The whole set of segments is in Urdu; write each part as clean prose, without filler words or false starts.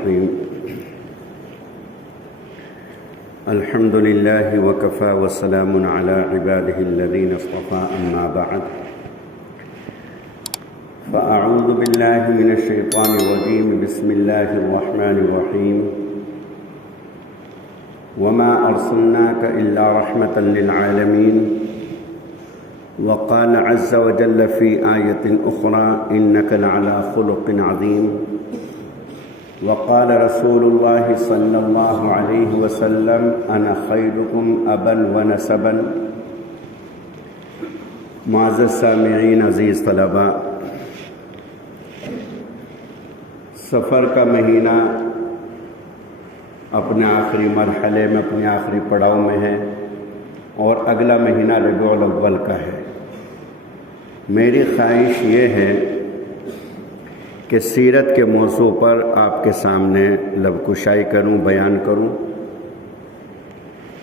الرحيم الحمد لله وكفى وسلام على عباده الذين اصطفى أما بعد فأعوذ بالله من الشيطان الرجيم بسم الله الرحمن الرحيم وما أرسلناك إلا رحمة للعالمين وقال عز وجل في آية أخرى إنك لعلى خلق عظيم وقال رسول الله صلى الله عليه وسلم أنا خيركم أبا ونسبا. معزز سامعین، عزیز طلباء، سفر کا مہینہ اپنے آخری مرحلے میں، اپنے آخری پڑاؤ میں ہے اور اگلا مہینہ ربیع الاول کا ہے. میری خواہش یہ ہے کہ سیرت کے موضوع پر آپ کے سامنے لب کشائی کروں، بیان کروں.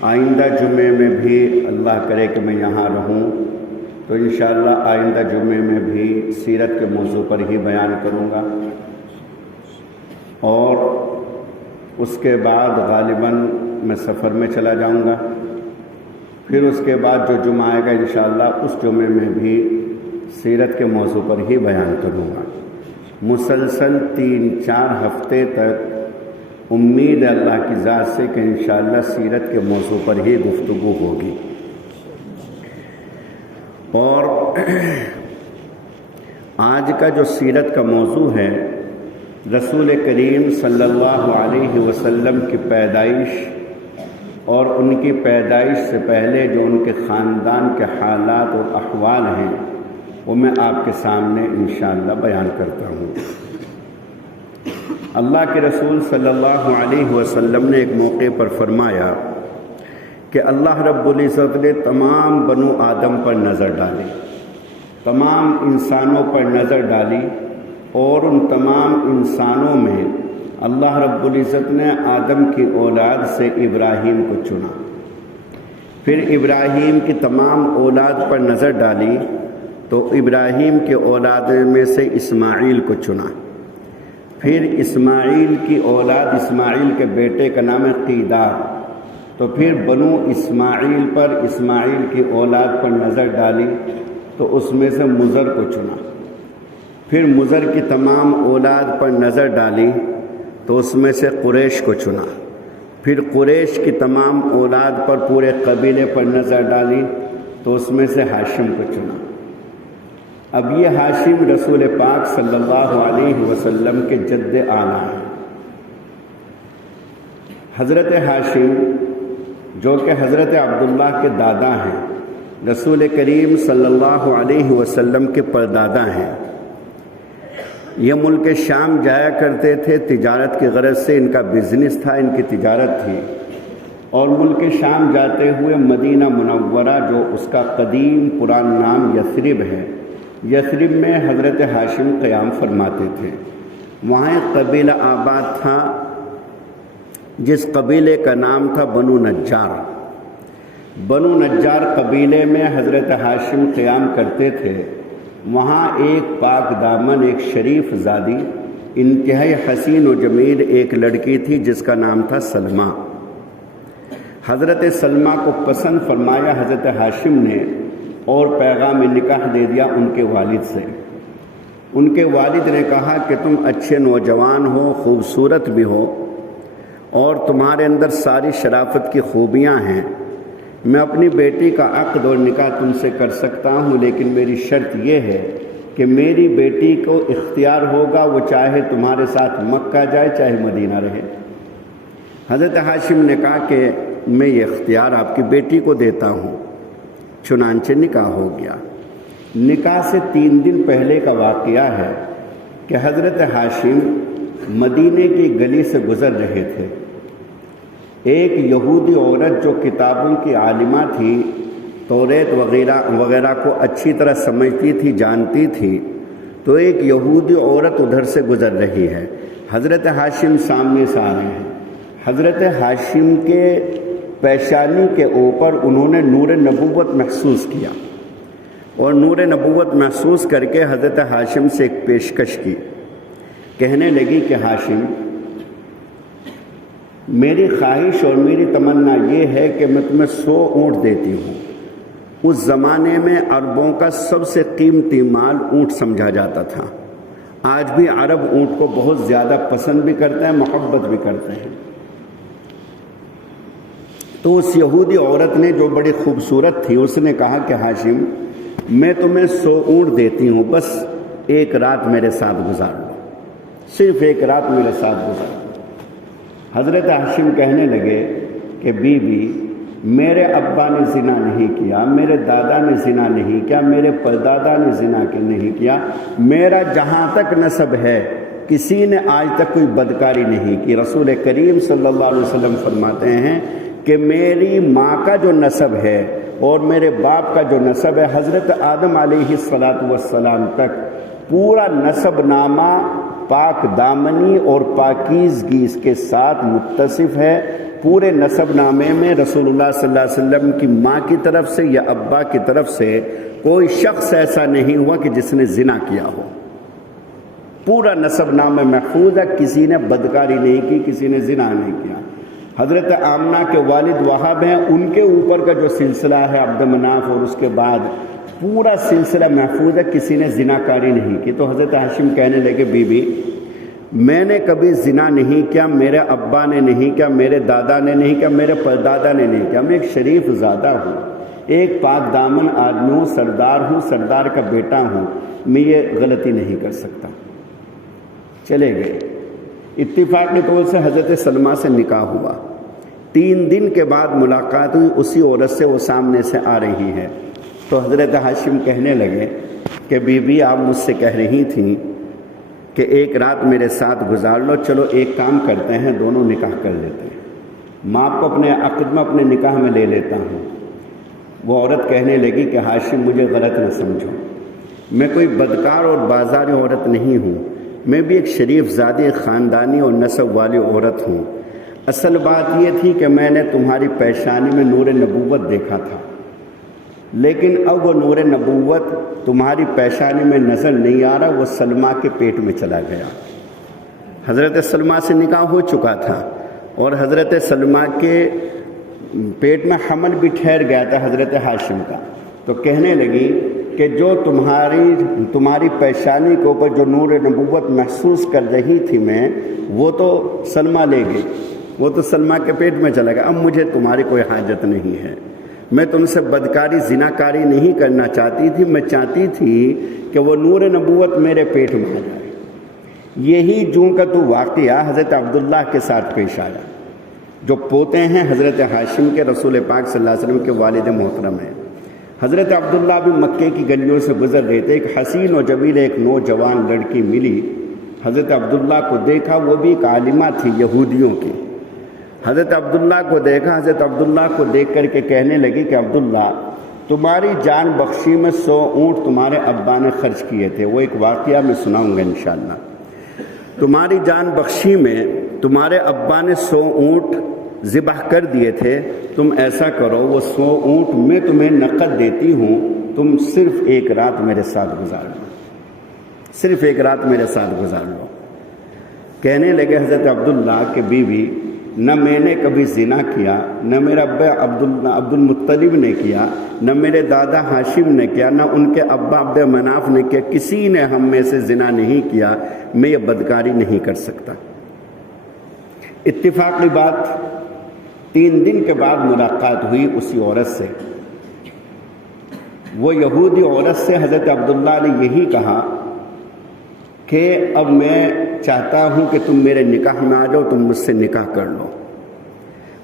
آئندہ جمعے میں بھی اللہ کرے کہ میں یہاں رہوں تو انشاءاللہ آئندہ جمعے میں بھی سیرت کے موضوع پر ہی بیان کروں گا، اور اس کے بعد غالباً میں سفر میں چلا جاؤں گا. پھر اس کے بعد جو جمعہ آئے گا انشاءاللہ اس جمعے میں بھی سیرت کے موضوع پر ہی بیان کروں گا. مسلسل 3-4 ہفتے تک امید ہے اللہ کی ذات سے کہ انشاءاللہ سیرت کے موضوع پر ہی گفتگو ہوگی. اور آج کا جو سیرت کا موضوع ہے، رسول کریم صلی اللہ علیہ وسلم کی پیدائش اور ان کی پیدائش سے پہلے جو ان کے خاندان کے حالات اور احوال ہیں وہ میں آپ کے سامنے انشاءاللہ بیان کرتا ہوں. اللہ کے رسول صلی اللہ علیہ وسلم نے ایک موقع پر فرمایا کہ اللہ رب العزت نے تمام بنو آدم پر نظر ڈالی، تمام انسانوں پر نظر ڈالی، اور ان تمام انسانوں میں اللہ رب العزت نے آدم کی اولاد سے ابراہیم کو چنا. پھر ابراہیم کی تمام اولاد پر نظر ڈالی تو ابراہیم کے اولاد میں سے اسماعیل کو چنا. پھر اسماعیل کی اولاد، اسماعیل کے بیٹے کا نام ہے قیدار، تو پھر بنو اسماعیل پر، اسماعیل کی اولاد پر نظر ڈالی تو اس میں سے مضر کو چنا. پھر مضر کی تمام اولاد پر نظر ڈالی تو اس میں سے قریش کو چنا. پھر قریش کی تمام اولاد پر، پورے قبیلے پر نظر ڈالی تو اس میں سے ہاشم کو چنا. اب یہ ہاشم رسول پاک صلی اللہ علیہ وسلم کے جد اعلیٰ ہیں. حضرت ہاشم جو کہ حضرت عبداللہ کے دادا ہیں، رسول کریم صلی اللہ علیہ وسلم کے پردادا ہیں. یہ ملک شام جایا کرتے تھے، تجارت کی غرض سے ان کا بزنس تھا، ان کی تجارت تھی. اور ملک شام جاتے ہوئے مدینہ منورہ جو اس کا قدیم پرانا نام یثرب ہے، یثرب میں حضرت ہاشم قیام فرماتے تھے. وہاں ایک قبیلہ آباد تھا جس قبیلے کا نام تھا بنو نجار. بنو نجار قبیلے میں حضرت ہاشم قیام کرتے تھے. وہاں ایک پاک دامن، ایک شریف زادی، انتہائی حسین و جمیل ایک لڑکی تھی جس کا نام تھا سلمہ. حضرت سلمہ کو پسند فرمایا حضرت ہاشم نے اور پیغام نکاح دے دیا ان کے والد سے. ان کے والد نے کہا کہ تم اچھے نوجوان ہو، خوبصورت بھی ہو اور تمہارے اندر ساری شرافت کی خوبیاں ہیں. میں اپنی بیٹی کا عقد اور نکاح تم سے کر سکتا ہوں، لیکن میری شرط یہ ہے کہ میری بیٹی کو اختیار ہوگا، وہ چاہے تمہارے ساتھ مکہ جائے چاہے مدینہ رہے. حضرت ہاشم نے کہا کہ میں یہ اختیار آپ کی بیٹی کو دیتا ہوں. چنانچہ نکاح ہو گیا. نکاح سے 3 دن پہلے کا واقعہ ہے کہ حضرت ہاشم مدینے کی گلی سے گزر رہے تھے. ایک یہودی عورت جو کتابوں کی عالمہ تھی، توریت وغیرہ کو اچھی طرح سمجھتی تھی، جانتی تھی، تو ایک یہودی عورت ادھر سے گزر رہی ہے. حضرت ہاشم سامنے سے آ رہے ہیں. حضرت ہاشم کے پیشانی کے اوپر انہوں نے نور نبوت محسوس کیا اور نور نبوت محسوس کر کے حضرت ہاشم سے ایک پیشکش کی. کہنے لگی کہ ہاشم میری خواہش اور میری تمنا یہ ہے کہ میں تمہیں 100 اونٹ دیتی ہوں۔ اس زمانے میں عربوں کا سب سے قیمتی مال اونٹ سمجھا جاتا تھا۔ آج بھی عرب اونٹ کو بہت زیادہ پسند بھی کرتے ہیں، محبت بھی کرتے ہیں۔ تو اس یہودی عورت نے جو بڑی خوبصورت تھی، اس نے کہا کہ ہاشم میں تمہیں 100 اونٹ دیتی ہوں، بس ایک رات میرے ساتھ گزار لو، صرف ایک رات میرے ساتھ گزار لو۔ حضرت ہاشم کہنے لگے کہ بی بی میرے ابا نے زنا نہیں کیا، میرے دادا نے زنا نہیں کیا، میرے پردادا نے زنا نہیں کیا، میرا جہاں تک نسب ہے کسی نے آج تک کوئی بدکاری نہیں کی۔ رسول کریم صلی اللہ علیہ وسلم فرماتے ہیں کہ میری ماں کا جو نسب ہے اور میرے باپ کا جو نسب ہے حضرت آدم علیہ السلام تک پورا نسب نامہ پاک دامنی اور پاکیزگی اس کے ساتھ متصف ہے۔ پورے نسب نامے میں رسول اللہ صلی اللہ علیہ وسلم کی ماں کی طرف سے یا ابا کی طرف سے کوئی شخص ایسا نہیں ہوا کہ جس نے زنا کیا ہو۔ پورا نسب نامہ محفوظ ہے، کسی نے بدکاری نہیں کی، کسی نے زنا نہیں کیا۔ حضرت آمنہ کے والد وہب ہیں، ان کے اوپر کا جو سلسلہ ہے عبد مناف اور اس کے بعد پورا سلسلہ محفوظ ہے، کسی نے زنا کاری نہیں کی۔ تو حضرت ہاشم کہنے لگے بی بی میں نے کبھی زنا نہیں کیا، میرے ابا نے نہیں کیا، میرے دادا نے نہیں کیا، میرے پردادا نے نہیں کیا، میں ایک شریف زادہ ہوں، ایک پاک دامن آدمی ہوں، سردار ہوں، سردار کا بیٹا ہوں، میں یہ غلطی نہیں کر سکتا۔ چلے گئے۔ اتفاقی طور سے حضرت سلمہ سے نکاح ہوا۔ 3 دن کے بعد ملاقات ہوئی، اسی عورت سے وہ سامنے سے آ رہی ہے۔ تو حضرت ہاشم کہنے لگے کہ بی بی آپ مجھ سے کہہ رہی تھیں کہ ایک رات میرے ساتھ گزار لو، چلو ایک کام کرتے ہیں، دونوں نکاح کر لیتے ہیں، میں آپ کو اپنے عقد میں اپنے نکاح میں لے لیتا ہوں۔ وہ عورت کہنے لگی کہ ہاشم مجھے غلط نہ سمجھو، میں کوئی بدکار اور بازاری عورت نہیں ہوں، میں بھی ایک شریف زادی خاندانی اور نسب والی عورت ہوں۔ اصل بات یہ تھی کہ میں نے تمہاری پیشانی میں نور نبوت دیکھا تھا، لیکن اب وہ نور نبوت تمہاری پیشانی میں نظر نہیں آ رہا، وہ سلمہ کے پیٹ میں چلا گیا۔ حضرت سلمہ سے نکاح ہو چکا تھا اور حضرت سلمہ کے پیٹ میں حمل بھی ٹھہر گیا تھا حضرت ہاشم کا۔ تو کہنے لگی کہ جو تمہاری پیشانی کے اوپر جو نور نبوت محسوس کر رہی تھی میں، وہ تو سلمہ لے گئی، وہ تو سلمہ کے پیٹ میں چلا گیا، اب مجھے تمہاری کوئی حاجت نہیں ہے، میں تم سے بدکاری زناکاری نہیں کرنا چاہتی تھی، میں چاہتی تھی کہ وہ نور نبوت میرے پیٹ میں آ جائے۔ یہی جوں کا تو واقعہ حضرت عبداللہ کے ساتھ پیش آیا، جو پوتے ہیں حضرت ہاشم کے، رسول پاک صلی اللہ علیہ وسلم کے والد محترم ہیں۔ حضرت عبداللہ بھی مکے کی گلیوں سے گزر رہے تھے، ایک حسین و جمیل ایک نوجوان لڑکی ملی، حضرت عبداللہ کو دیکھا، وہ بھی ایک عالمہ تھی یہودیوں کی۔ حضرت عبداللہ کو دیکھا، حضرت عبداللہ کو دیکھ کر کے کہنے لگی کہ عبداللہ تمہاری جان بخشی میں 100 اونٹ تمہارے ابا نے خرچ کیے تھے، وہ ایک واقعہ میں سناؤں گا انشاءاللہ۔ تمہاری جان بخشی میں تمہارے ابا نے 100 اونٹ ذبح کر دیے تھے، تم ایسا کرو وہ 100 اونٹ میں تمہیں نقد دیتی ہوں، تم صرف ایک رات میرے ساتھ گزار لو، صرف ایک رات میرے ساتھ گزار لو۔ کہنے لگے حضرت عبداللہ کہ بی بی نہ میں نے کبھی زنا کیا، نہ میرا ابا عبد المطلب نے کیا، نہ میرے دادا ہاشم نے کیا، نہ ان کے ابا عبد مناف نے کیا، کسی نے ہم میں سے زنا نہیں کیا، میں یہ بدکاری نہیں کر سکتا۔ اتفاقی بات 3 دن کے بعد ملاقات ہوئی اسی عورت سے۔ وہ یہودی عورت سے حضرت عبداللہ نے یہی کہا کہ اب میں چاہتا ہوں کہ تم میرے نکاح میں آ جاؤ، تم مجھ سے نکاح کر لو۔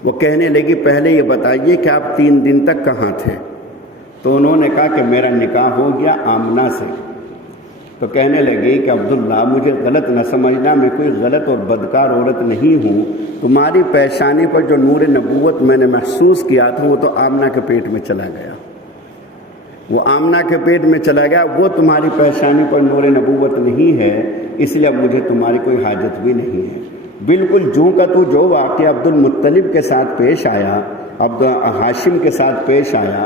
وہ کہنے لگی پہلے یہ بتائیے کہ آپ 3 دن تک کہاں تھے؟ تو انہوں نے کہا کہ میرا نکاح ہو گیا آمنہ سے۔ تو کہنے لگی کہ عبداللہ مجھے غلط نہ سمجھنا، میں کوئی غلط اور بدکار عورت نہیں ہوں، تمہاری پیشانی پر جو نور نبوت میں نے محسوس کیا تھا وہ تو آمنہ کے پیٹ میں چلا گیا، وہ آمنہ کے پیٹ میں چلا گیا، وہ تمہاری پیشانی پر نور نبوت نہیں ہے، اس لیے اب مجھے تمہاری کوئی حاجت بھی نہیں ہے۔ بالکل جوں کا تو جو واقعہ عبد المطلب کے ساتھ پیش آیا، عبد ہاشم کے ساتھ پیش آیا،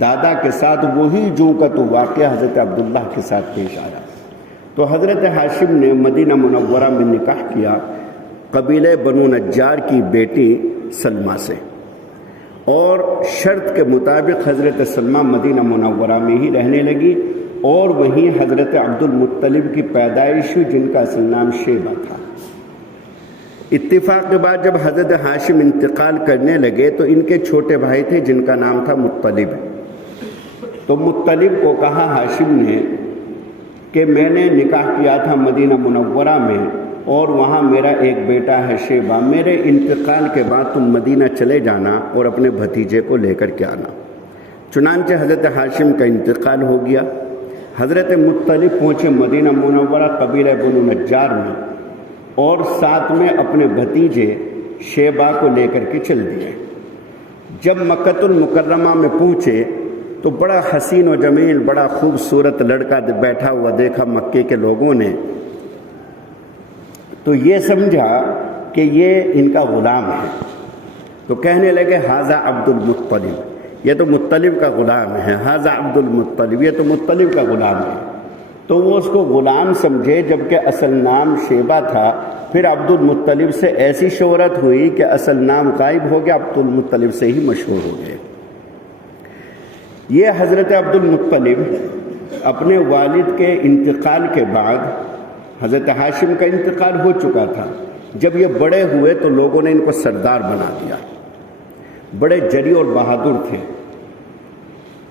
دادا کے ساتھ، وہی جوں کا تو واقعہ حضرت عبداللہ کے ساتھ پیش آیا۔ تو حضرت ہاشم نے مدینہ منورہ میں نکاح کیا، قبیلہ بنو نجار کی بیٹی سلمہ سے، اور شرط کے مطابق حضرت سلمہ مدینہ منورہ میں ہی رہنے لگی، اور وہیں حضرت عبد المطلب کی پیدائش ہوئی جن کا اصل نام شیبہ تھا۔ اتفاق کے بعد جب حضرت ہاشم انتقال کرنے لگے تو ان کے چھوٹے بھائی تھے جن کا نام تھا مطلب، تو مطلب کو کہا ہاشم نے کہ میں نے نکاح کیا تھا مدینہ منورہ میں، اور وہاں میرا ایک بیٹا ہے شیبہ، میرے انتقال کے بعد تم مدینہ چلے جانا اور اپنے بھتیجے کو لے کر کے آنا۔ چنانچہ حضرت ہاشم کا انتقال ہو گیا، حضرت مطلب پہنچے مدینہ منورہ قبیلہ بنو نجار میں، اور ساتھ میں اپنے بھتیجے شیبہ کو لے کر کے چل دیے۔ جب مکۃ المکرمہ میں پہنچے تو بڑا حسین و جمیل، بڑا خوبصورت لڑکا بیٹھا ہوا دیکھا مکے کے لوگوں نے، تو یہ سمجھا کہ یہ ان کا غلام ہے، تو کہنے لگے ھذا عبد المطلب، یہ تو مطلب کا غلام ہے، ھذا عبد المطلب، یہ تو مطلب کا غلام ہے۔ تو وہ اس کو غلام سمجھے جبکہ اصل نام شیبہ تھا۔ پھر عبد المطلب سے ایسی شہرت ہوئی کہ اصل نام غائب ہو گیا، عبد المطلب سے ہی مشہور ہو گئے۔ یہ حضرت عبد المطلب اپنے والد کے انتقال کے بعد، حضرت ہاشم کا انتقال ہو چکا تھا، جب یہ بڑے ہوئے تو لوگوں نے ان کو سردار بنا دیا۔ بڑے جری اور بہادر تھے۔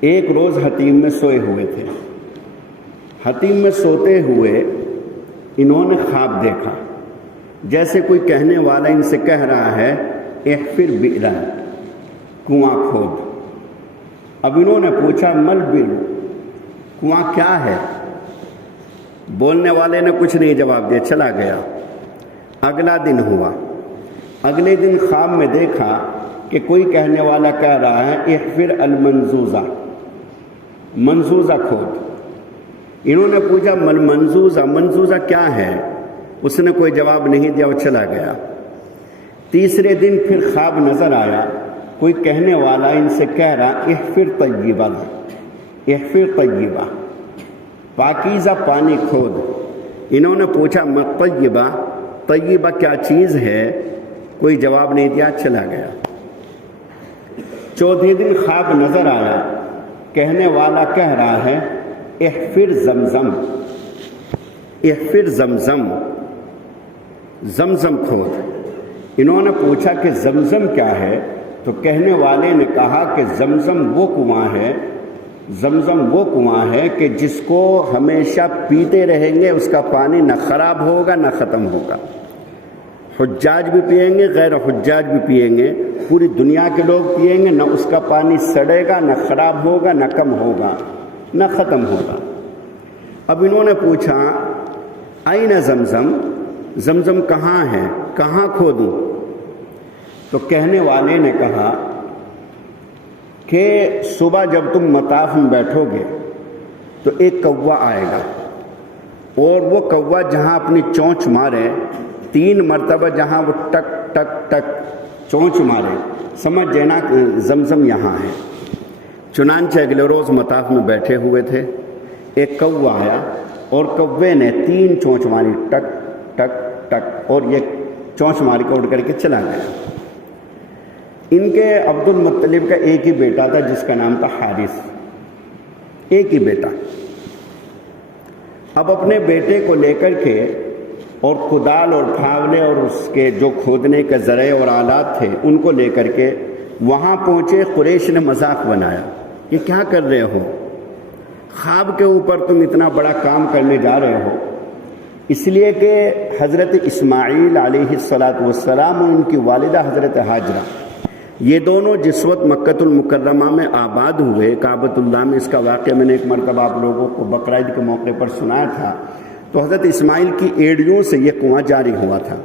ایک روز حتیم میں سوئے ہوئے تھے، حتیم میں سوتے ہوئے انہوں نے خواب دیکھا، جیسے کوئی کہنے والا ان سے کہہ رہا ہے احفر بئرا، کنواں کھود۔ اب انہوں نے پوچھا مل بئر، کنواں کیا ہے؟ بولنے والے نے کچھ نہیں جواب دیا، چلا گیا۔ اگلا دن ہوا، اگلے دن خواب میں دیکھا کہ کوئی کہنے والا کہہ رہا ہے احفر المنزوزہ، منزوزہ کھود۔ انہوں نے پوچھا مل منزوزہ، منزوزہ کیا ہے؟ اس نے کوئی جواب نہیں دیا، وہ چلا گیا۔ تیسرے دن پھر خواب نظر آیا، کوئی کہنے والا ان سے کہہ رہا احفر طیبہ، احفر طیبہ، پاکیزہ پانی کھود۔ انہوں نے پوچھا طیبہ، طیبہ کیا چیز ہے؟ کوئی جواب نہیں دیا، چلا گیا۔ چوتھے دن خواب نظر آیا، کہنے والا کہہ رہا ہے احفر زمزم، احفر زمزم، زمزم کھود۔ انہوں نے پوچھا کہ زمزم کیا ہے؟ تو کہنے والے نے کہا کہ زمزم وہ کنواں ہے، زمزم وہ کنواں ہے کہ جس کو ہمیشہ پیتے رہیں گے، اس کا پانی نہ خراب ہوگا نہ ختم ہوگا۔ حجاج بھی پئیں گے، غیر حجاج بھی پئیں گے، پوری دنیا کے لوگ پئیں گے، نہ اس کا پانی سڑے گا، نہ خراب ہوگا، نہ کم ہوگا، نہ ختم ہوگا۔ اب انہوں نے پوچھا آئین زمزم، زمزم کہاں ہے، کہاں کھودوں؟ تو کہنے والے نے کہا کہ صبح جب تم مطاف میں بیٹھو گے تو ایک کوہ آئے گا، اور وہ کوہ جہاں اپنی چونچ مارے، 3 مرتبہ جہاں وہ ٹک ٹک ٹک چونچ مارے، سمجھ جانا زمزم یہاں ہے۔ چنانچہ اگلے روز مطاف میں بیٹھے ہوئے تھے، ایک کوہ آیا اور کوے نے 3 چونچ ماری، ٹک ٹک ٹک، اور یہ چونچ ماری کو اڑ کر کے چلا گیا۔ ان کے عبد المطلب کا ایک ہی بیٹا تھا جس کا نام تھا حارث، ایک ہی بیٹا۔ اب اپنے بیٹے کو لے کر کے اور کدال اور پھاولے اور اس کے جو کھودنے کے ذرائع اور آلات تھے ان کو لے کر کے وہاں پہنچے۔ قریش نے مذاق بنایا، یہ کیا کر رہے ہو؟ خواب کے اوپر تم اتنا بڑا کام کرنے جا رہے ہو؟ اس لیے کہ حضرت اسماعیل علیہ السلام اور ان کی والدہ حضرت ہاجرہ، یہ دونوں جس وقت مکۃ المکرمہ میں آباد ہوئے، کعبۃ اللہ میں، اس کا واقعہ میں نے ایک مرتبہ آپ لوگوں کو بقرعید کے موقع پر سنایا تھا، تو حضرت اسماعیل کی ایڑیوں سے یہ کنواں جاری ہوا تھا۔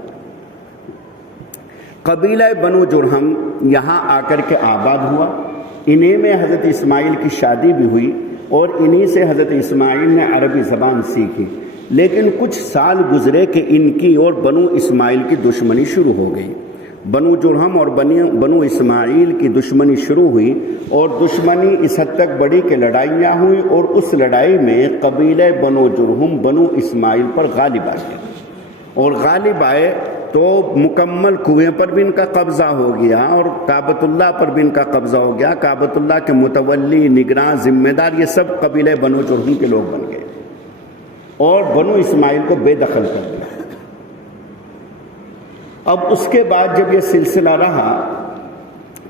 قبیلہ بنو جرہم یہاں آ کر کے آباد ہوا، انہیں میں حضرت اسماعیل کی شادی بھی ہوئی، اور انہی سے حضرت اسماعیل نے عربی زبان سیکھی۔ لیکن کچھ سال گزرے کہ ان کی اور بنو اسماعیل کی دشمنی شروع ہو گئی۔ بنو جرہم اور بنو اسماعیل کی دشمنی شروع ہوئی، اور دشمنی اس حد تک بڑی کہ لڑائیاں ہوئیں، اور اس لڑائی میں قبیلہ بنو جرہم بنو اسماعیل پر غالب آ گئے، اور غالب آئے تو مکمل کنویں پر بھی ان کا قبضہ ہو گیا اور کعبۃ اللہ پر بھی ان کا قبضہ ہو گیا. کعبۃ اللہ کے متولی، نگراں، ذمہ دار یہ سب قبیلہ بنو جرہم کے لوگ بن گئے اور بنو اسماعیل کو بے دخل کر دیا. اب اس کے بعد جب یہ سلسلہ رہا،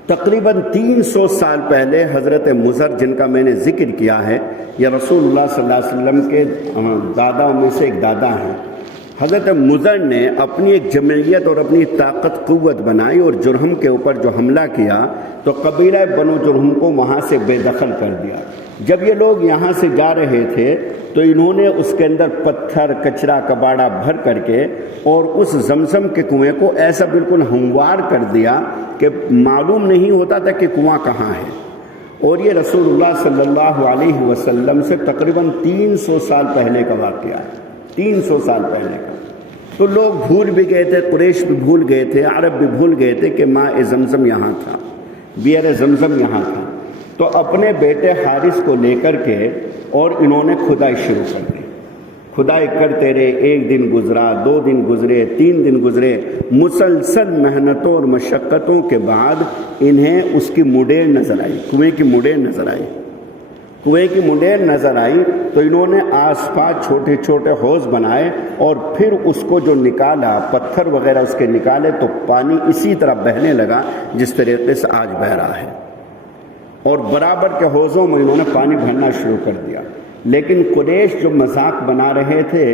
تقریباً 300 سال پہلے حضرت مضر، جن کا میں نے ذکر کیا ہے، یہ رسول اللہ صلی اللہ علیہ وسلم کے داداؤں میں سے ایک دادا ہیں. حضرت مضر نے اپنی ایک جمعیت اور اپنی طاقت قوت بنائی اور جرہم کے اوپر جو حملہ کیا تو قبیلہ بنو جرہم کو وہاں سے بے دخل کر دیا. جب یہ لوگ یہاں سے جا رہے تھے تو انہوں نے اس کے اندر پتھر، کچرا، کباڑہ بھر کر کے اور اس زمزم کے کنویں کو ایسا بالکل ہموار کر دیا کہ معلوم نہیں ہوتا تھا کہ کنواں کہاں ہے. اور یہ رسول اللہ صلی اللہ علیہ وسلم سے تقریباً 300 سال پہلے کا واقعہ ہے. 300 سال پہلے کا. تو لوگ بھول بھی گئے تھے، قریش بھی بھول گئے تھے، عرب بھی بھول گئے تھے کہ ماء زمزم یہاں تھا، بیئر زمزم یہاں تھا. تو اپنے بیٹے حارث کو لے کر کے اور انہوں نے کھدائی شروع کر دی. کھدائی کرتے رہے. 1 دن گزرا، 2 دن گزرے، 3 دن گزرے. مسلسل محنتوں اور مشقتوں کے بعد انہیں اس کی مڈیر نظر آئی، کنویں کی مڈیر نظر آئی. کنویں کی مڈیر نظر آئی تو انہوں نے آس پاس چھوٹے چھوٹے حوض بنائے اور پھر اس کو جو نکالا، پتھر وغیرہ اس کے نکالے تو پانی اسی طرح بہنے لگا جس طریقے سے آج بہہ رہا ہے. اور برابر کے حوضوں میں انہوں نے پانی بھرنا شروع کر دیا. لیکن قریش جو مذاق بنا رہے تھے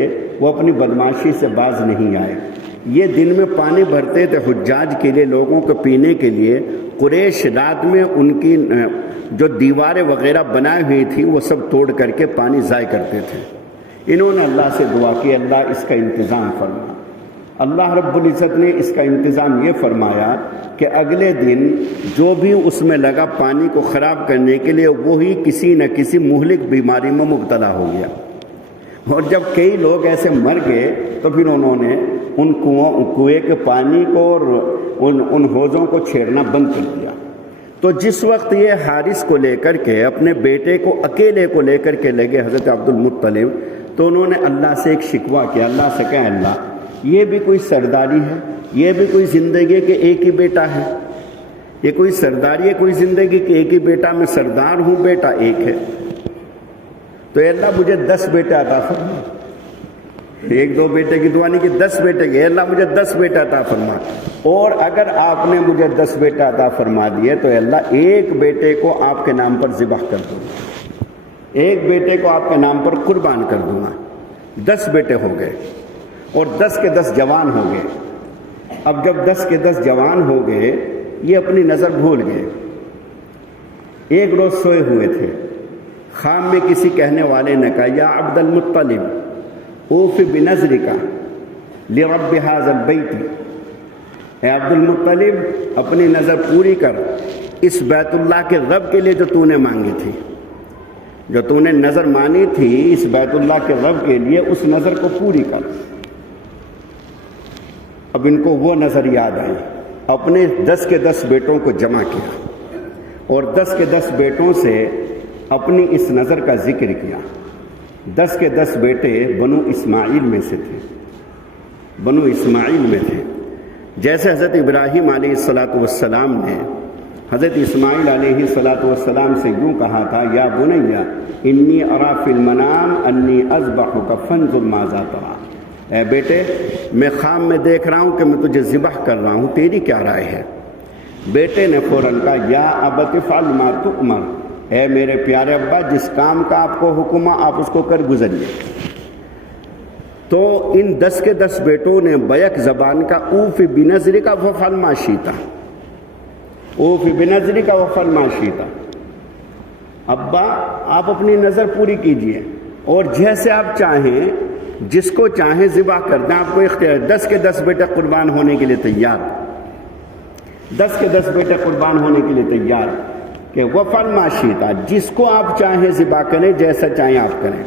وہ اپنی بدماشی سے باز نہیں آئے. یہ دن میں پانی بھرتے تھے حجاج کے لیے، لوگوں کو پینے کے لیے. قریش رات میں ان کی جو دیواریں وغیرہ بنائی ہوئی تھی وہ سب توڑ کر کے پانی ضائع کرتے تھے. انہوں نے اللہ سے دعا کی، اللہ اس کا انتظام فرما. اللہ رب العزت نے اس کا انتظام یہ فرمایا کہ اگلے دن جو بھی اس میں لگا پانی کو خراب کرنے کے لیے وہی کسی نہ کسی مہلک بیماری میں مبتلا ہو گیا. اور جب کئی لوگ ایسے مر گئے تو پھر انہوں نے ان کنویں کے پانی کو اور ان حوضوں کو چھیڑنا بند کر دیا. تو جس وقت یہ حارث کو لے کر کے اپنے بیٹے کو اکیلے کو لے کر کے لگے حضرت عبد المطلب، تو انہوں نے اللہ سے ایک شکوہ کیا. اللہ سے کہا اللہ یہ بھی کوئی سرداری ہے، یہ بھی کوئی زندگی کے ایک ہی بیٹا ہے، یہ کوئی سرداری ہے کوئی زندگی کے ایک ہی بیٹا، میں سردار ہوں، بیٹا ایک ہے. تو اے اللہ مجھے 10 بیٹے عطا فرما. 1-2 بیٹے کی دعا نہیں کہ 10 بیٹے کی. اے اللہ مجھے 10 بیٹے عطا فرما. اور اگر آپ نے مجھے 10 بیٹے عطا فرما دیے تو اے اللہ ایک بیٹے کو آپ کے نام پر ذبح کر دوں گا، ایک بیٹے کو آپ کے نام پر قربان کر دوں گا. 10 بیٹے ہو گئے اور 10 کے 10 جوان ہو گئے. اب جب 10 کے 10 جوان ہو گئے یہ اپنی نظر بھول گئے. ایک روز سوئے ہوئے تھے، خام میں کسی کہنے والے نے کہا یا عبد المطلب اوف بنظرک لرب ھذا البیت، اے عبد المطلب اپنی نظر پوری کر اس بیت اللہ کے رب کے لیے جو تو نے مانگی تھی، جو تو نے نظر مانی تھی اس بیت اللہ کے رب کے لیے، اس نظر کو پوری کر. اب ان کو وہ نظر یاد آئی. اپنے 10 کے 10 بیٹوں کو جمع کیا اور 10 کے 10 بیٹوں سے اپنی اس نظر کا ذکر کیا. 10 کے 10 بیٹے بنو اسماعیل میں سے تھے، بنو اسماعیل میں تھے. جیسے حضرت ابراہیم علیہ السلام نے حضرت اسماعیل علیہ السلام سے یوں کہا تھا یا بنیا انی ارا فی المنام انی اذبحک فانظر ماذا ترى، اے بیٹے میں خواب میں دیکھ رہا ہوں کہ میں تجھے ذبح کر رہا ہوں، تیری کیا رائے ہے؟ بیٹے نے فوراً کہا یا ابت افعل ما تؤمر، اے میرے پیارے ابا جس کام کا آپ کو حکم آپ اس کو کر گزریے. تو ان 10 کے 10 بیٹوں نے بیک زبان کا اوف بنظری کا وفعل ما شئت، اوف بنظری کا وفعل ما شئت، ابا آپ اپنی نظر پوری کیجئے اور جیسے آپ چاہیں جس کو چاہیں ذبح کر دیں، آپ کو اختیار. 10 کے 10 بیٹے قربان ہونے کے لیے تیار، 10 کے 10 بیٹے قربان ہونے کے لیے تیار کہ وفعل ما شئت، جس کو آپ چاہیں ذبح کریں، جیسا چاہیں آپ کریں.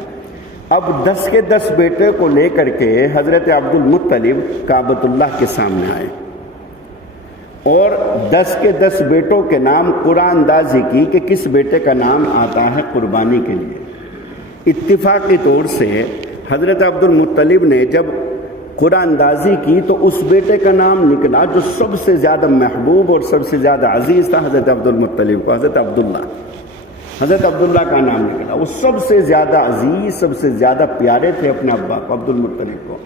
اب 10 کے 10 بیٹے کو لے کر کے حضرت عبد المطلب کعبۃ اللہ کے سامنے آئے اور 10 کے 10 بیٹوں کے نام قرآن اندازی کی کہ کس بیٹے کا نام آتا ہے قربانی کے لیے. اتفاقی طور سے حضرت عبد المطلب نے جب قرآن اندازی کی تو اس بیٹے کا نام نکلا جو سب سے زیادہ محبوب اور سب سے زیادہ عزیز تھا حضرت عبد المطلب کو، حضرت عبداللہ کا نام نکلا۔ وہ سب سے زیادہ عزیز، سب سے زیادہ پیارے تھے اپنے ابا کو، عبد المطلب کو۔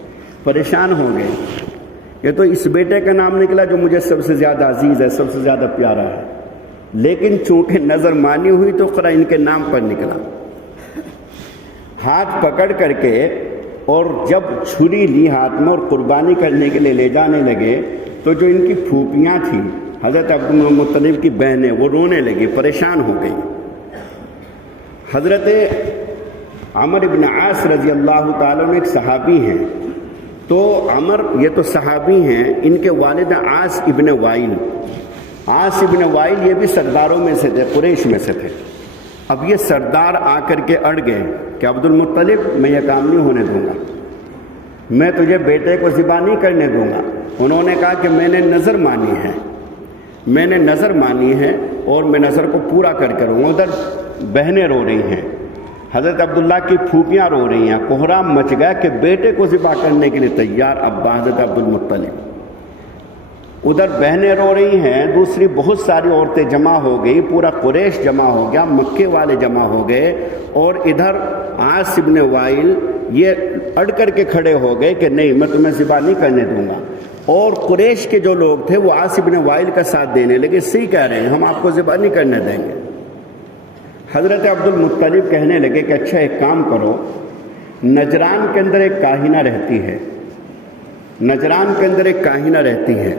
پریشان ہو گئے، یہ تو اس بیٹے کا نام نکلا جو مجھے سب سے زیادہ عزیز ہے، سب سے زیادہ پیارا ہے، لیکن چونکہ نظر مانی ہوئی تو قرآن ان کے نام پر نکلا۔ ہاتھ پکڑ کر کے اور جب چھری لی ہاتھ میں اور قربانی کرنے کے لیے لے جانے لگے تو جو ان کی پھوپھیاں تھیں حضرت عبد المطلب کی بہنیں، وہ رونے لگی، پریشان ہو گئی۔ حضرت عمر بن عاص رضی اللہ تعالیٰ عنہ ایک صحابی ہیں، تو عمر یہ تو صحابی ہیں، ان کے والد عاص ابن وائل، عاص ابن وائل یہ بھی سرداروں میں سے تھے، قریش میں سے تھے۔ اب یہ سردار آ کر کے اڑ گئے کہ عبد المطلب میں یہ کام نہیں ہونے دوں گا، میں تجھے بیٹے کو ذبح نہیں کرنے دوں گا۔ انہوں نے کہا کہ میں نے نظر مانی ہے اور میں نظر کو پورا کر کروں گا۔ ادھر بہنیں رو رہی ہیں، حضرت عبداللہ کی پھوپھیاں رو رہی ہیں، کوہرام مچ گیا کہ بیٹے کو ذبح کرنے کے لیے تیار ابا حضرت عبد المطلب۔ ادھر بہنیں رو رہی ہیں، دوسری بہت ساری عورتیں جمع ہو گئی، پورا قریش جمع ہو گیا، مکے والے جمع ہو گئے، اور ادھر عاص ابن وائل یہ اڑ کر کے کھڑے ہو گئے کہ نہیں میں تمہیں ذبح نہیں کرنے دوں گا۔ اور قریش کے جو لوگ تھے وہ عاص ابن وائل کا ساتھ دینے لگے، صحیح کہہ رہے ہیں، ہم آپ کو ذبح نہیں کرنے دیں گے۔ حضرت عبد المطلب کہنے لگے کہ اچھا ایک کام کرو، نجران کے اندر ایک کاہنہ رہتی ہے،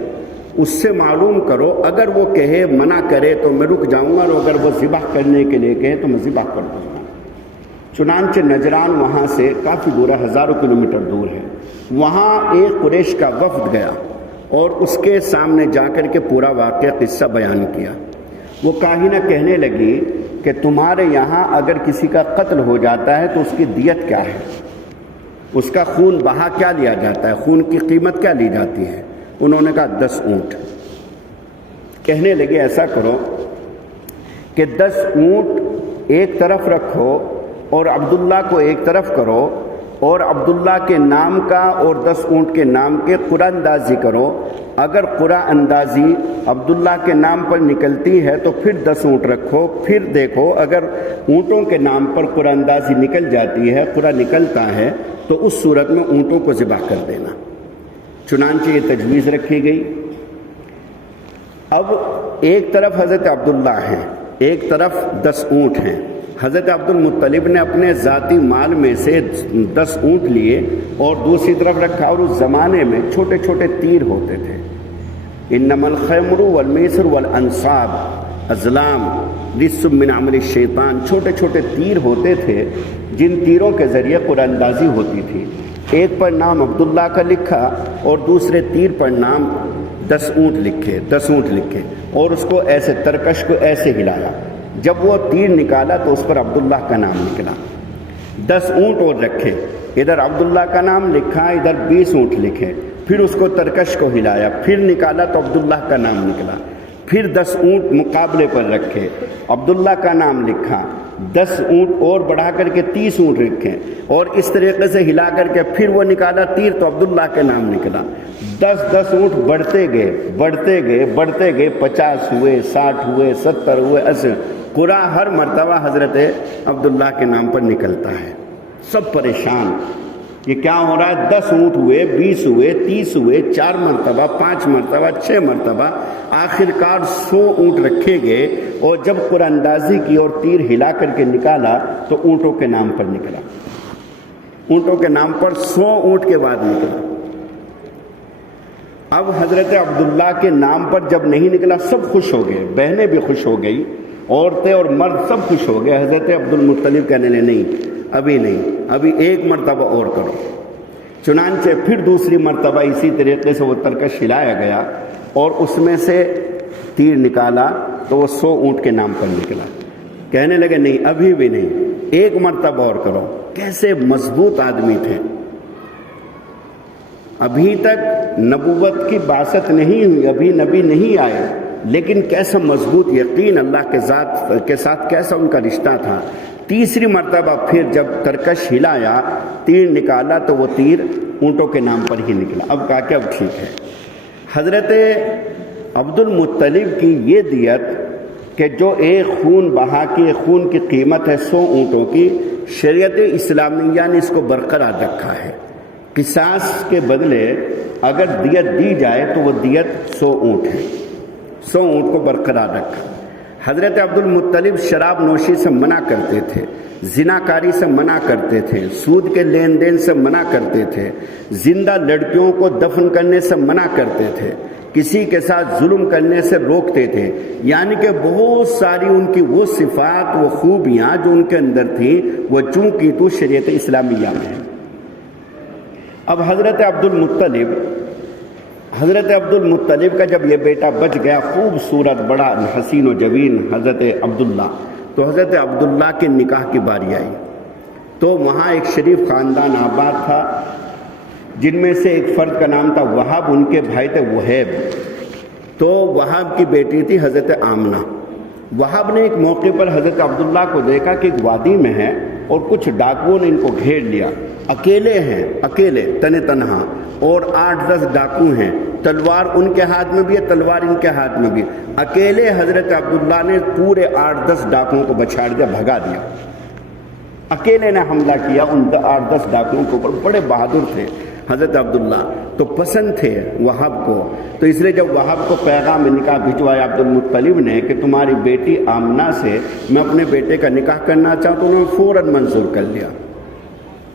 اس سے معلوم کرو، اگر وہ کہے منع کرے تو میں رک جاؤں گا، اور اگر وہ ذبح کرنے کے لیے کہے تو میں ذبح کر دوں گا۔ چنانچہ نجران وہاں سے کافی دور ہے، ہزاروں کلومیٹر دور ہے، وہاں ایک قریش کا وفد گیا اور اس کے سامنے جا کر کے پورا واقعہ قصہ بیان کیا۔ وہ کاہنہ کہنے لگی کہ تمہارے یہاں اگر کسی کا قتل ہو جاتا ہے تو اس کی دیت کیا ہے، اس کا خون بہا کیا لیا جاتا ہے، خون کی قیمت کیا لی جاتی ہے؟ انہوں نے کہا 10 اونٹ۔ کہنے لگے ایسا کرو کہ 10 اونٹ ایک طرف رکھو اور عبداللہ کو ایک طرف کرو، اور عبداللہ کے نام کا اور 10 اونٹ کے نام کے قرعہ اندازی کرو۔ اگر قرعہ اندازی عبداللہ کے نام پر نکلتی ہے تو پھر 10 اونٹ رکھو، پھر دیکھو اگر اونٹوں کے نام پر قرعہ اندازی نکل جاتی ہے، قرعہ نکلتا ہے، تو اس صورت میں اونٹوں کو ذبح کر دینا۔ چنانچہ یہ تجویز رکھی گئی۔ اب ایک طرف حضرت عبداللہ ہیں، ایک طرف 10 اونٹ ہیں۔ حضرت عبد المطلب نے اپنے ذاتی مال میں سے 10 اونٹ لیے اور دوسری طرف رکھا، اور اس زمانے میں چھوٹے چھوٹے تیر ہوتے تھے، انما الخمر والمیسر والانصاب ازلام رجس من عمل الشیطان، چھوٹے چھوٹے تیر ہوتے تھے جن تیروں کے ذریعے قرعہ اندازی ہوتی تھی۔ ایک پر نام عبداللہ کا لکھا اور دوسرے تیر پر نام 10 اونٹ لکھے اور اس کو ایسے ترکش کو ایسے ہلایا۔ جب وہ تیر نکالا تو اس پر عبداللہ کا نام نکلا۔ 10 اونٹ اور رکھے، ادھر عبداللہ کا نام لکھا، ادھر 20 اونٹ لکھے، پھر اس کو ترکش کو ہلایا، پھر نکالا تو عبداللہ کا نام نکلا۔ پھر 10 اونٹ مقابلے پر رکھے، عبداللہ کا نام لکھا، 10 اونٹ اور بڑھا کر کے 30 اونٹ رکھے، اور اس طریقے سے ہلا کر کے پھر وہ نکالا تیر تو عبداللہ کا نام نکلا۔ 10 اونٹ بڑھتے گئے، 50 ہوئے، 60 ہوئے، 70 ہوئے، 80۔ قرعہ ہر مرتبہ حضرت عبداللہ کے نام پر نکلتا ہے۔ سب پریشان، یہ کیا ہو رہا ہے؟ 10 اونٹ ہوئے، 20 ہوئے، 30 ہوئے، 4 مرتبہ، 5 مرتبہ، 6 مرتبہ، آخر کار 100 اونٹ رکھے گئے، اور جب قرعہ اندازی کی اور تیر ہلا کر کے نکالا تو اونٹوں کے نام پر نکلا، اونٹوں کے نام پر 100 اونٹ کے بعد نکلا۔ اب حضرت عبداللہ کے نام پر جب نہیں نکلا سب خوش ہو گئے، بہنیں بھی خوش ہو گئی، عورتیں اور مرد سب خوش ہو گئے۔ حضرت عبد المطلب کہنے لگے نہیں، ابھی ایک مرتبہ اور کرو۔ چنانچہ پھر دوسری مرتبہ اسی طریقے سے وہ ترکش ہلایا گیا اور اس میں سے تیر نکالا تو وہ 100 اونٹ کے نام پر نکلا۔ کہنے لگے نہیں، ابھی بھی نہیں، ایک مرتبہ اور کرو۔ کیسے مضبوط آدمی تھے، ابھی تک نبوت کی بعثت نہیں ہوئی، ابھی نبی نہیں آئے، لیکن کیسا مضبوط یقین اللہ کے ذات کے ساتھ، کیسا ان کا رشتہ تھا۔ تیسری مرتبہ پھر جب ترکش ہلایا، تیر نکالا تو وہ تیر اونٹوں کے نام پر ہی نکلا۔ اب کہا کہ اب ٹھیک ہے۔ حضرت عبد المطلب کی یہ دیت کہ جو ایک خون بہا کی، ایک خون کی قیمت ہے 100 اونٹوں کی، شریعت اسلامیہ نے اس کو برقرار رکھا ہے۔ قصاص کے بدلے اگر دیت دی جائے تو وہ دیت 100 اونٹ ہے، 100 اونٹ کو برقرار رکھا۔ حضرت عبد المطلب شراب نوشی سے منع کرتے تھے، زناکاری سے منع کرتے تھے، سود کے لین دین سے منع کرتے تھے، زندہ لڑکیوں کو دفن کرنے سے منع کرتے تھے، کسی کے ساتھ ظلم کرنے سے روکتے تھے، یعنی کہ بہت ساری ان کی وہ صفات، وہ خوبیاں جو ان کے اندر تھیں، وہ چونکہ تو شریعت اسلامیہ میں ہے۔ اب حضرت عبد المطلب کا جب یہ بیٹا بچ گیا، خوبصورت بڑا حسین و جوین حضرت عبداللہ، تو حضرت عبداللہ کے نکاح کی باری آئی تو وہاں ایک شریف خاندان آباد تھا، جن میں سے ایک فرد کا نام تھا وہاب، ان کے بھائی تھے وہیب۔ تو وہاب کی بیٹی تھی حضرت آمنہ۔ وہاب نے ایک موقع پر حضرت عبداللہ کو دیکھا کہ ایک وادی میں ہے اور کچھ ڈاکوؤں نے ان کو گھیر لیا، اکیلے ہیں، اکیلے تنہا، اور 8-10 ڈاکو ہیں، تلوار ان کے ہاتھ میں بھی ہے، تلوار ان کے ہاتھ میں بھی۔ اکیلے حضرت عبداللہ نے پورے 8-10 ڈاکوؤں کو بچھاڑ دیا، بھگا دیا۔ اکیلے نے حملہ کیا ان 8-10 ڈاکوؤں کے اوپر، بڑے بہادر تھے حضرت عبداللہ، تو پسند تھے وہاب کو، تو اس لیے جب وہاب کو پیغام نکاح بھجوایا عبد المطلب نے کہ تمہاری بیٹی آمنہ سے میں اپنے بیٹے کا نکاح کرنا چاہتا ہوں، انہوں نے فوراً منظور کر لیا۔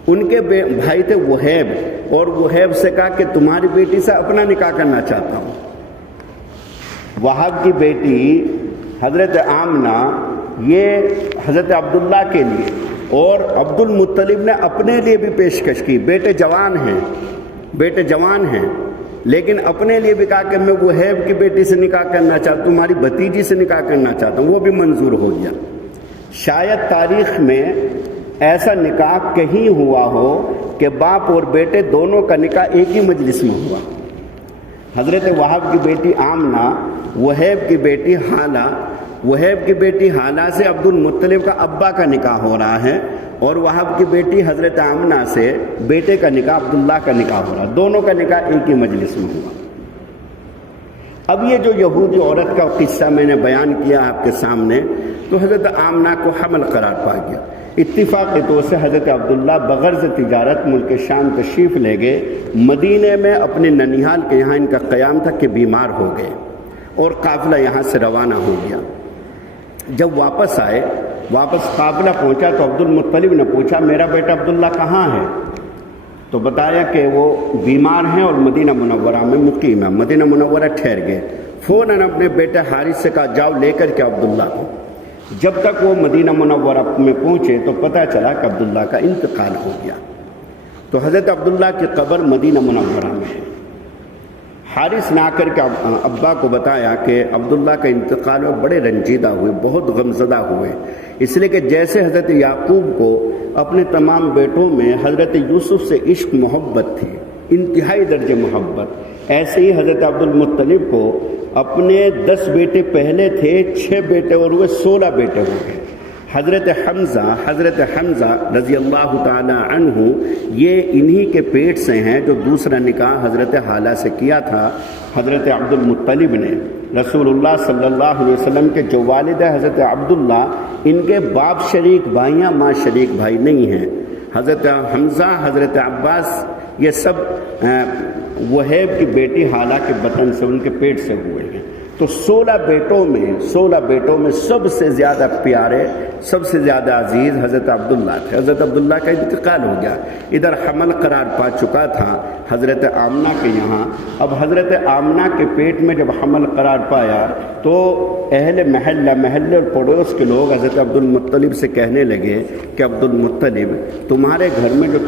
ان کے بھائی تھے وہیب، اور وہیب سے کہا کہ تمہاری بیٹی سے اپنا نکاح کرنا چاہتا ہوں۔ وہاب کی بیٹی حضرت آمنہ یہ حضرت عبداللہ کے لیے اور عبد المطلب نے اپنے لیے بھی پیشکش کی، بیٹے جوان ہیں، لیکن اپنے لیے بھی کہا کہ میں وہیب کی بیٹی سے نکاح کرنا چاہتا ہوں، تمہاری بھتیجی سے نکاح کرنا چاہتا ہوں، وہ بھی منظور ہو گیا۔ شاید تاریخ میں ایسا نکاح کہیں ہوا ہو کہ باپ اور بیٹے دونوں کا نکاح ایک ہی مجلس میں ہوا۔ حضرت وہاب کی بیٹی آمنہ، وہیب کی بیٹی حالہ سے عبد المطلب کا ابا کا نکاح ہو رہا ہے، اور وہاب کی بیٹی حضرت آمنہ سے بیٹے کا نکاح عبداللہ کا نکاح ہو رہا ہے، دونوں کا نکاح ایک ہی مجلس میں ہوا۔ اب یہ جو یہودی عورت کا قصہ میں نے بیان کیا آپ کے سامنے، تو حضرت آمنہ کو حمل قرار پا گیا۔ اتفاق کے طور سے حضرت عبداللہ بغرض تجارت ملک شام تشریف لے گئے۔ مدینے میں اپنے ننیحال کے یہاں ان کا قیام تھا کہ بیمار ہو گئے، اور قافلہ یہاں سے روانہ ہو گیا۔ جب واپس قافلہ پہنچا تو عبد المطلب نے پوچھا میرا بیٹا عبداللہ کہاں ہے؟ تو بتایا کہ وہ بیمار ہیں اور مدینہ منورہ میں مقیم ہے۔ مدینہ منورہ ٹھہر گئے۔ فوراً اپنے بیٹے حارث سے کہا جاؤ لے کر کے عبداللہ کو۔ جب تک وہ مدینہ منورہ میں پہنچے تو پتہ چلا کہ عبداللہ کا انتقال ہو گیا۔ تو حضرت عبداللہ کی قبر مدینہ منورہ میں ہے۔ حارث نے آ کر کے ابا کو بتایا کہ عبداللہ کا انتقال ہوا، بڑے رنجیدہ ہوئے، بہت غمزدہ ہوئے، اس لیے کہ جیسے حضرت یعقوب کو اپنے تمام بیٹوں میں حضرت یوسف سے عشق محبت تھی، انتہائی درجے محبت، ایسے ہی حضرت عبد المطلب کو اپنے 10 بیٹے پہلے تھے، 6 بیٹے اور ہوئے 16 بیٹے ہو گئے۔ حضرت حمزہ رضی اللہ تعالی عنہ یہ انہی کے پیٹ سے ہیں جو دوسرا نکاح حضرت حالہ سے کیا تھا حضرت عبد المطلب نے۔ رسول اللہ صلی اللہ علیہ وسلم کے جو والد ہے حضرت عبداللہ، ان کے باپ شریک بھائی ہیں، ماں شریک بھائی نہیں ہیں۔ حضرت حمزہ، حضرت عباس، یہ سب وہیب کی بیٹی حالہ کے بطن سے، ان کے پیٹ سے ہوئے ہیں۔ تو 16 بیٹوں میں سب سے زیادہ پیارے، سب سے زیادہ عزیز حضرت عبداللہ تھے۔ حضرت عبداللہ کا انتقال ہو گیا، ادھر حمل قرار پا چکا تھا حضرت آمنہ کے یہاں۔ اب حضرت آمنہ کے پیٹ میں جب حمل قرار پایا تو اہل محلے اور پڑوس کے لوگ حضرت عبد المطلب سے کہنے لگے کہ عبد المطلب تمہارے گھر میں جو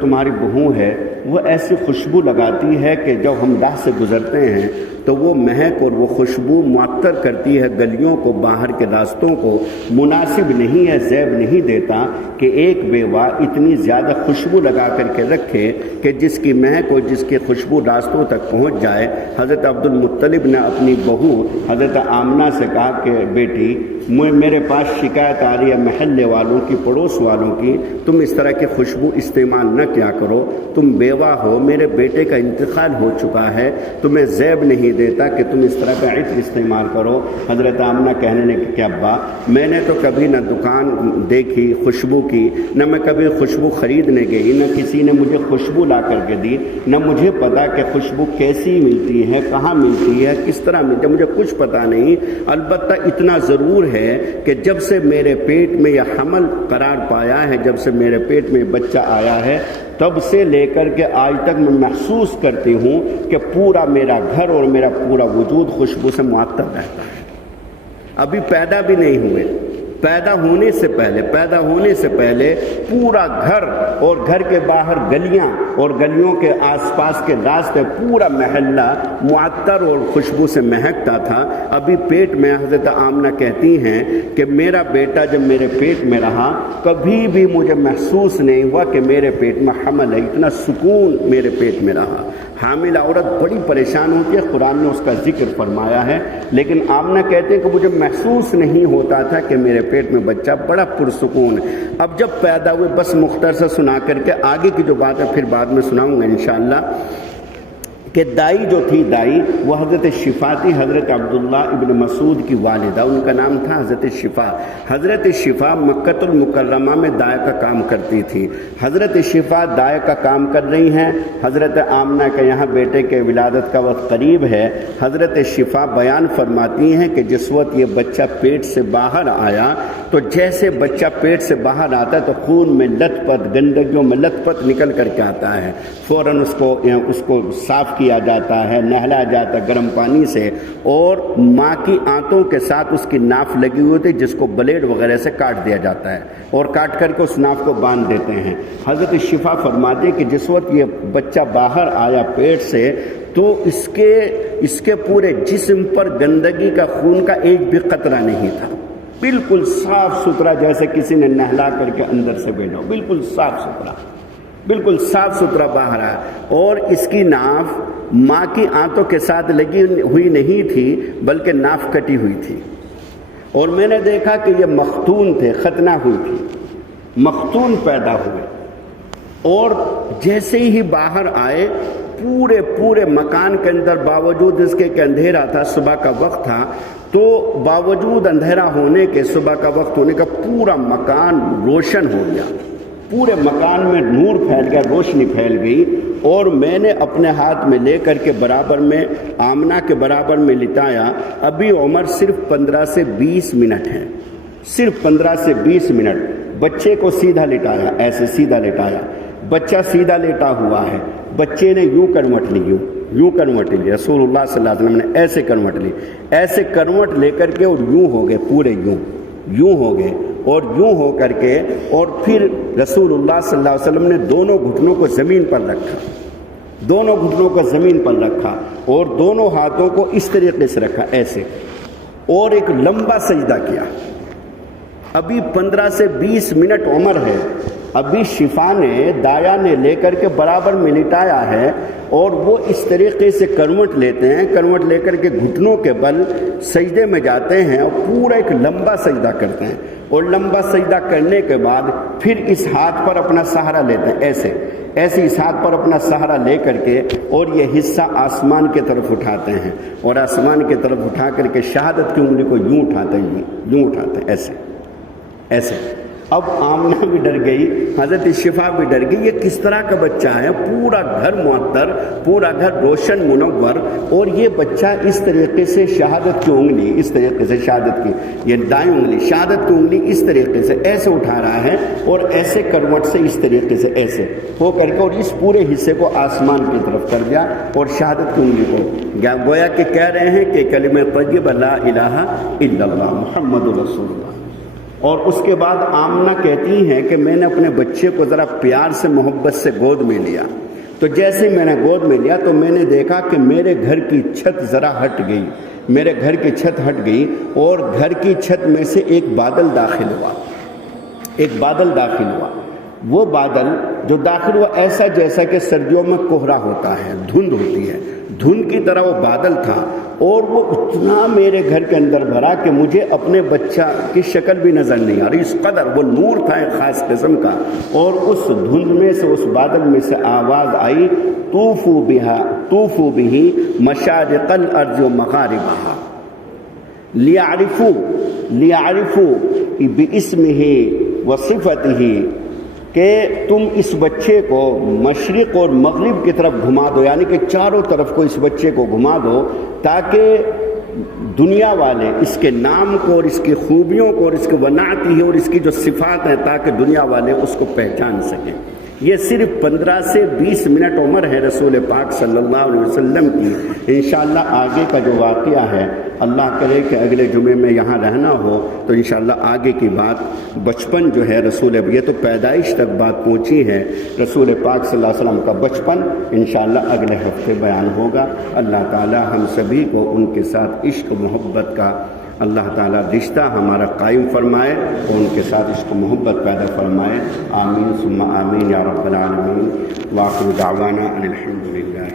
تمہاری بہو ہے وہ ایسی خوشبو لگاتی ہے کہ جب ہم راہ سے گزرتے ہیں تو وہ مہک اور وہ خوشبو معطر کرتی ہے گلیوں کو، باہر کے راستوں کو، مناسب نہیں ہے، زیب نہیں دیتا کہ ایک بیوہ اتنی زیادہ خوشبو لگا کر کے رکھے کہ جس کی مہک اور جس کی خوشبو راستوں تک پہنچ جائے۔ حضرت عبد المطلب نے اپنی بہو حضرت آمنہ سے کہا کہ بیٹی میرے پاس شکایت آ رہی ہے محلے والوں کی، پڑوس والوں کی، تم اس طرح کی خوشبو استعمال نہ کیا کرو، تم بیوہ ہو، میرے بیٹے کا انتقال ہو چکا ہے، تمہیں زیب نہیں دیتا کہ تم اس طرح کا عطر استعمال کرو۔ حضرت آمنہ کہنے لگی کہ ابا میں نے تو کبھی نہ دکان دیکھی خوشبو کی، نہ میں کبھی خوشبو خریدنے گئی، نہ کسی نے مجھے خوشبو لا کر کے دی، نہ مجھے پتا کہ خوشبو کیسی ملتی ہے، کہاں ملتی ہے، کس طرح ملتی ہے، مجھے کچھ پتا نہیں۔ البتہ اتنا ضرور ہے کہ جب سے میرے پیٹ میں یہ حمل قرار پایا ہے، جب سے میرے پیٹ میں بچہ آیا ہے، تب سے لے کر کے آج تک میں محسوس کرتی ہوں کہ پورا میرا گھر اور میرا پورا وجود خوشبو سے معطر رہتا ہے۔ ابھی پیدا بھی نہیں ہوئے، پیدا ہونے سے پہلے پورا گھر اور گھر کے باہر گلیاں اور گلیوں کے آس پاس کے راستے، پورا محلہ معطر اور خوشبو سے مہکتا تھا۔ ابھی پیٹ میں حضرت آمنہ کہتی ہیں کہ میرا بیٹا جب میرے پیٹ میں رہا کبھی بھی مجھے محسوس نہیں ہوا کہ میرے پیٹ میں حمل ہے، اتنا سکون میرے پیٹ میں رہا۔ حاملہ عورت بڑی پریشان ہوتی ہے، قرآن نے اس کا ذکر فرمایا ہے، لیکن آمنہ کہتے ہیں کہ مجھے محسوس نہیں ہوتا تھا کہ میرے پیٹ میں بچہ، بڑا پرسکون۔ اب جب پیدا ہوئے، بس مختصر سنا کر کے آگے کی جو بات ہے پھر بعد میں سناؤں گا انشاءاللہ، کہ دائی جو تھی، دائی وہ حضرت شفا تھی، حضرت عبداللہ ابن مسعود کی والدہ، ان کا نام تھا حضرت شفا۔ حضرت شفا مکۃ المکرمہ میں دائیں کا کام کرتی تھی۔ حضرت شفا دائیں کا کام کر رہی ہیں، حضرت آمنہ کا یہاں بیٹے کے ولادت کا وقت قریب ہے۔ حضرت شفا بیان فرماتی ہیں کہ جس وقت یہ بچہ پیٹ سے باہر آیا تو جیسے بچہ پیٹ سے باہر آتا ہے تو خون میں لت پت، گندگیوں میں لت پت نکل کر کے آتا ہے، فوراً اس کو صاف کیا جاتا ہے، نہلایا جاتا ہے گرم پانی سے، اور ماں کی آنتوں کے ساتھ اس کی ناف لگی ہوئی تھی جس کو بلیڈ وغیرہ سے کاٹ دیا جاتا ہے، اور کاٹ کر کے اس ناف کو باندھ دیتے ہیں۔ حضرت شفا فرماتے ہیں کہ جس وقت یہ بچہ باہر آیا پیٹ سے تو اس کے پورے جسم پر گندگی کا، خون کا ایک بھی قطرہ نہیں تھا، بالکل صاف ستھرا، جیسے کسی نے نہلا کر کے اندر سے بھیجا، بالکل صاف ستھرا، بالکل صاف ستھرا باہر آیا۔ اور اس کی ناف ماں کی آنتوں کے ساتھ لگی ہوئی نہیں تھی بلکہ ناف کٹی ہوئی تھی، اور میں نے دیکھا کہ یہ مختون تھے، ختنہ ہوئی تھی، مختون پیدا ہوئے، اور جیسے ہی باہر آئے پورے مکان کے اندر، باوجود اس کے کہ اندھیرا تھا، صبح کا وقت تھا، تو باوجود اندھیرا ہونے کے، صبح کا وقت ہونے کا، پورا مکان روشن ہو گیا، پورے مکان میں نور پھیل گیا، روشنی پھیل گئی، اور میں نے اپنے ہاتھ میں لے کر کے برابر میں آمنہ کے برابر میں لٹایا۔ ابھی عمر صرف 15 سے 20 منٹ ہے، صرف 15 سے 20 منٹ۔ بچے کو سیدھا لٹایا، ایسے سیدھا لٹایا، بچہ سیدھا لیٹا ہوا ہے، بچے نے یوں کروٹ لی، یوں کروٹ لی، رسول اللہ صلی اللہ علیہ وسلم نے ایسے کروٹ لی، ایسے کروٹ لے کر کے، اور یوں ہو گئے، پورے یوں ہو گئے، اور یوں ہو کر کے، اور پھر رسول اللہ صلی اللہ علیہ وسلم نے دونوں گھٹنوں کو زمین پر رکھا، دونوں گھٹنوں کو زمین پر رکھا، اور دونوں ہاتھوں کو اس طریقے سے رکھا، ایسے، اور ایک لمبا سجدہ کیا۔ ابھی 15 سے 20 منٹ عمر ہے، ابھی شفا نے، دایا نے لے کر کے برابر میں لٹایا ہے، اور وہ اس طریقے سے کروٹ لیتے ہیں، کروٹ لے کر کے گھٹنوں کے بل سجدے میں جاتے ہیں، اور پورا ایک لمبا سجدہ کرتے ہیں، اور لمبا سجدہ کرنے کے بعد پھر اس ہاتھ پر اپنا سہارا لیتے ہیں، ایسے اس ہاتھ پر اپنا سہارا لے کر کے، اور یہ حصہ آسمان کی طرف اٹھاتے ہیں، اور آسمان کی طرف اٹھا کر کے شہادت کی انگلی کو یوں اٹھاتے ہیں، یوں اٹھاتے ہیں، ایسے۔ اب آمنہ بھی ڈر گئی، حضرت شفا بھی ڈر گئی، یہ کس طرح کا بچہ ہے، پورا گھر معطر، پورا گھر روشن منور، اور یہ بچہ اس طریقے سے شہادت کی انگلی، اس طریقے سے شہادت کی، یہ دائیں انگلی، شہادت کی انگلی اس طریقے سے ایسے اٹھا رہا ہے، اور ایسے کروٹ سے اس طریقے سے ایسے ہو کر کے، اور اس پورے حصے کو آسمان کی طرف کر دیا، اور شہادت کی انگلی کو گویا کہ کہہ رہے ہیں کہ کلمہ طیبہ لا الہ الا اللہ محمد رسول اللہ۔ اور اس کے بعد آمنہ کہتی ہیں کہ میں نے اپنے بچے کو ذرا پیار سے، محبت سے گود میں لیا، تو جیسے میں نے گود میں لیا تو میں نے دیکھا کہ میرے گھر کی چھت ذرا ہٹ گئی، میرے گھر کی چھت ہٹ گئی، اور گھر کی چھت میں سے ایک بادل داخل ہوا، ایک بادل داخل ہوا. وہ بادل جو داخل ہوا ایسا جیسا کہ سردیوں میں کوہرا ہوتا ہے، دھند ہوتی ہے، دھند کی طرح وہ بادل تھا، اور وہ اتنا میرے گھر کے اندر بھرا کہ مجھے اپنے بچہ کی شکل بھی نظر نہیں آ رہی، اس قدر وہ نور تھا ایک خاص قسم کا. اور اس دھند میں سے، اس بادل میں سے آواز آئی، طوفوا بہ مشارق الارض و مغاربہا لیعرفوا باسمہ و صفتہ، کہ تم اس بچے کو مشرق اور مغرب کی طرف گھما دو، یعنی کہ چاروں طرف کو اس بچے کو گھما دو، تاکہ دنیا والے اس کے نام کو اور اس کی خوبیوں کو اور اس کی ونعتی اور اس کی جو صفات ہیں، تاکہ دنیا والے اس کو پہچان سکیں. یہ صرف 15 سے 20 منٹ عمر ہے رسول پاک صلی اللہ علیہ وسلم کی. انشاءاللہ آگے کا جو واقعہ ہے، اللہ کرے کہ اگلے جمعے میں یہاں رہنا ہو تو انشاءاللہ آگے کی بات بچپن جو ہے رسول، یہ تو پیدائش تک بات پہنچی ہے، رسول پاک صلی اللہ علیہ وسلم کا بچپن انشاءاللہ اگلے ہفتے بیان ہوگا. اللہ تعالی ہم سبھی کو ان کے ساتھ عشق محبت کا اللہ تعالیٰ رشتہ ہمارا قائم فرمائے اور ان کے ساتھ عشق محبت پیدا فرمائے. آمین ثم آمین یا رب العالمین. وآخر دعوانا ان الحمد للہ.